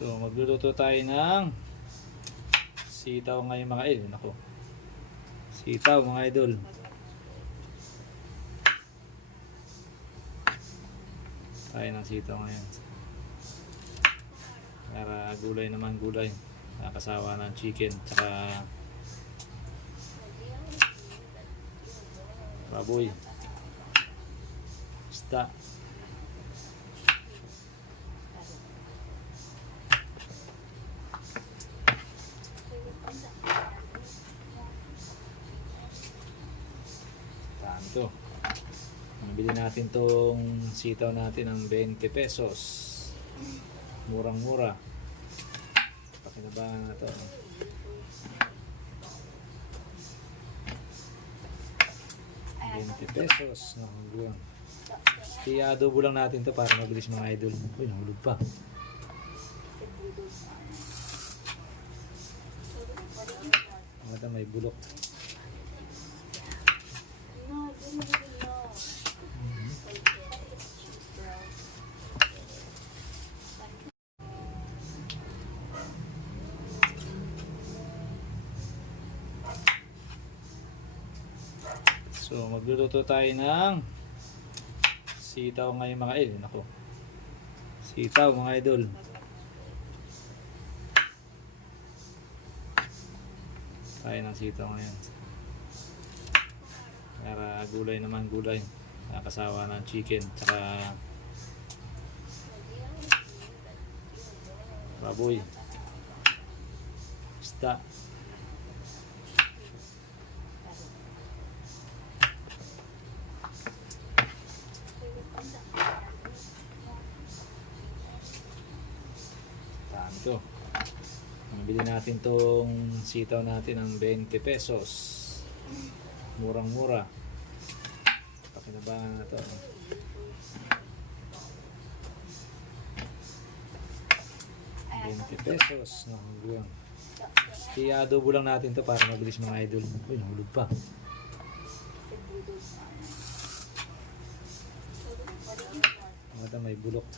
So magluluto tayo ng sitaw ngayon mga idol. Ako. Sitaw mga idol. Tayo ng sitaw ngayon. Para gulay naman gulay. Nakasawa ng chicken tsaka baboy. Isda. Tanto. Nabili natin tong sitaw natin ng 20 pesos. Murang-mura. Pakinabangan na to. $20 nahulog. I-adobo lang natin to para mabilis mga idol. Uy, nahulog pa. Ito may bulok. So magluluto tayo ng sitaw ngayon mga idol. Ako. Sitaw mga idol. Tayo ng sitaw ngayon. Para gulay naman gulay. Nakasawa ng chicken tsaka baboy. Isda. Tanto. Nabili natin tong sitaw natin ng 20 pesos. Murang-mura. Pakinabangan na to. $20 nahulog. I-adobo lang natin to para mabilis mga idol. Uy, nahulog pa. Ito may bulok.